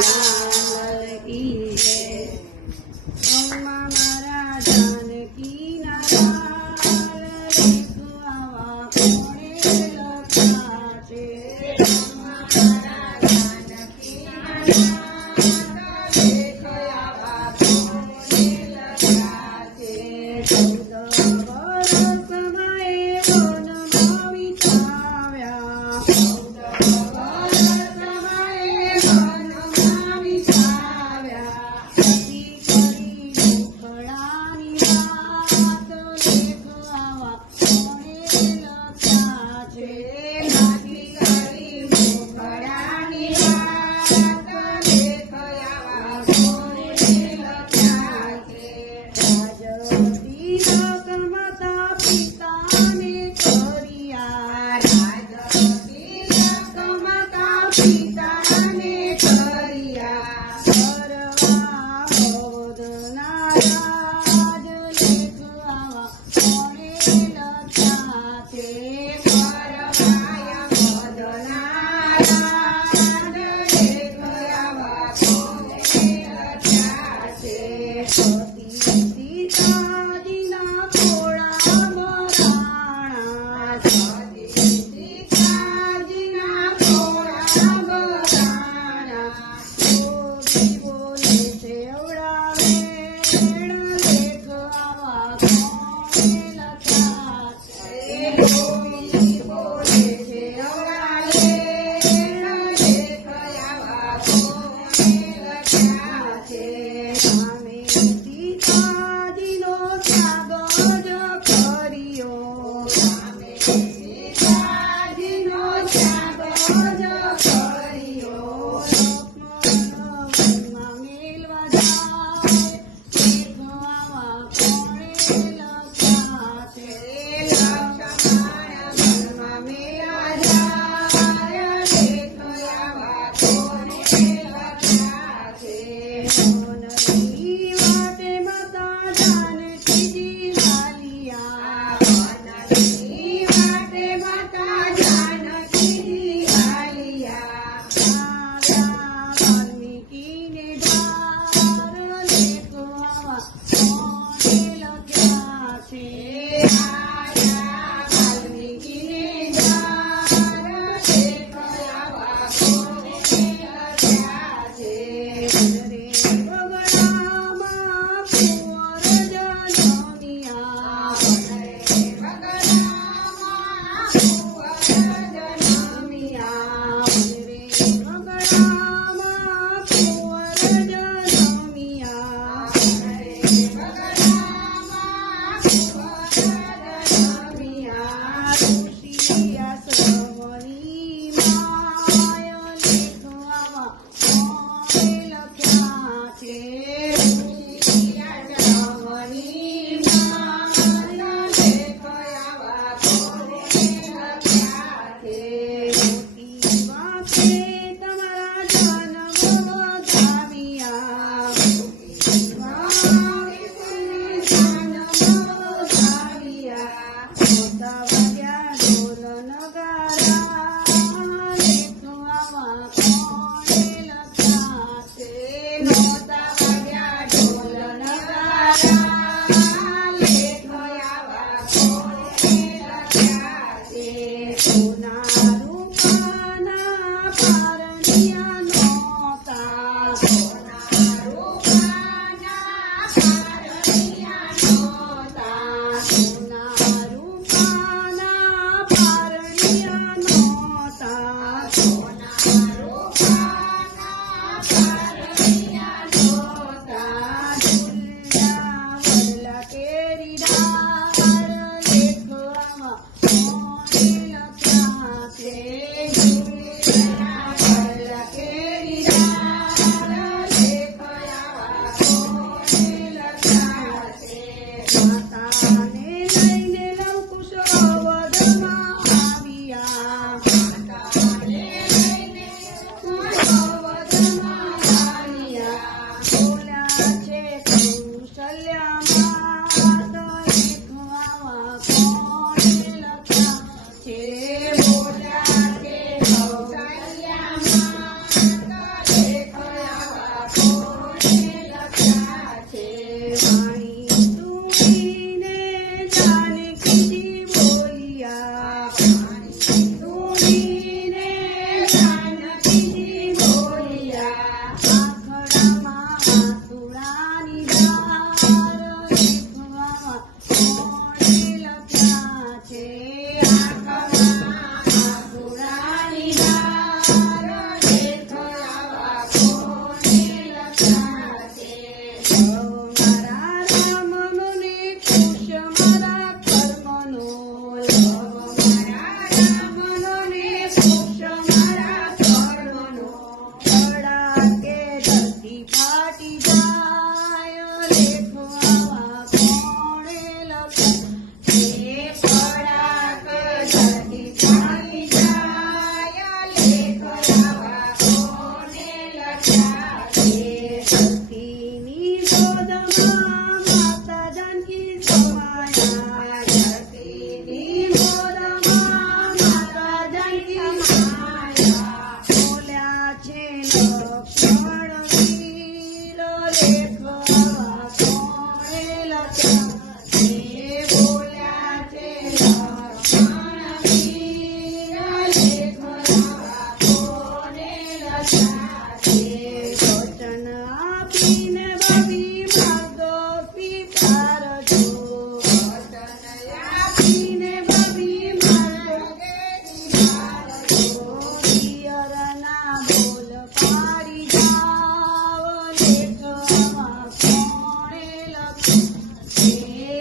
લાલ કી જય. અમ્મા મારા જાનકીના લાલ લેખ આવા કોણે લખ્યા છે. અમ્મા મારા જાનકીના લાલ લેખ આવા કોણે લખ્યા છે. 14 વર્ષ માએ વનમાં વિતાવ્યા. 14 વર્ષ માએ વનમાં વિતાવ્યા. નથી કરી ઢોકળાની વાત લેખ આવા કોણે લખ્યા છે. નથી કરી ઢોકળાની વાત લેખ આવા કોણે લખ્યા છે. રાજતિલક માતા પિતાને કર્યા. રાજતિલક માતા પિતાને કર્યા. રણવીર લેખવા કોણે લખ્યા તે બોલ્યા છે રણવીર લેખવા કોણે લખ્યા તે વચન આપીને બધી માર્ગો સ્વીકારજો વચન આપીને બધી માર્ગો પિયરના બોલ પાડી જાવ લેખવા કોણે લખ્યા તે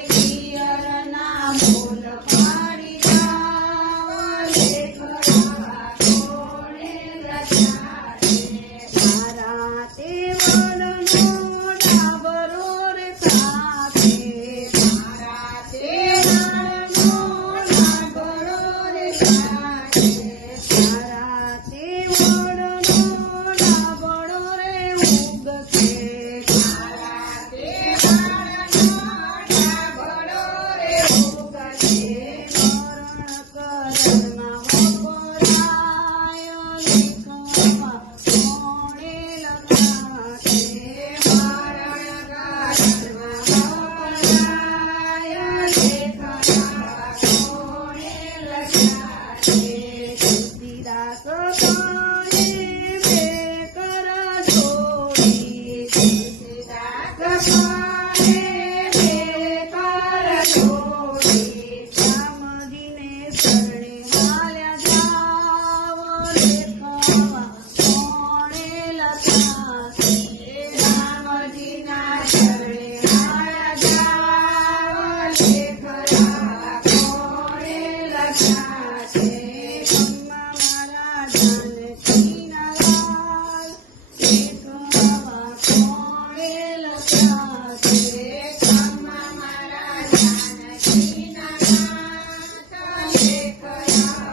પિયરના બોલ પાડી જાવ લેખવા કોણે લખ્યા તે મારા તે વનનો ડાબરો રે સાથે મારા તે વનનો ડાબરો રે સાથે મારા તે વનનો ડાબરો રે ઉગશે મારા તે વનનો ડાબરો રે ઉગશે મરણ કરણમાં વપરાય લેખવા કોણે લખ્યા તે મરણ કરણમાં વપરાય લેખવા કોણે લખ્યા તે તુલસીદાસ કોણે બે કર જોડી તુલસીદાસ કોણે બે કર જોડી રામજીને શરણે હાલ્યા જાવ લેખવા કોણે લખ્યા તે રામજીના શરણે હાલ્યા જાવ લેખવા કોણે લખ્યા તે બ્રહ્મા મારા જાનકીના લાલ લેખવા કોણે લખ્યા તે બ્રહ્મા મારા જાનકીના નાથ લેખવા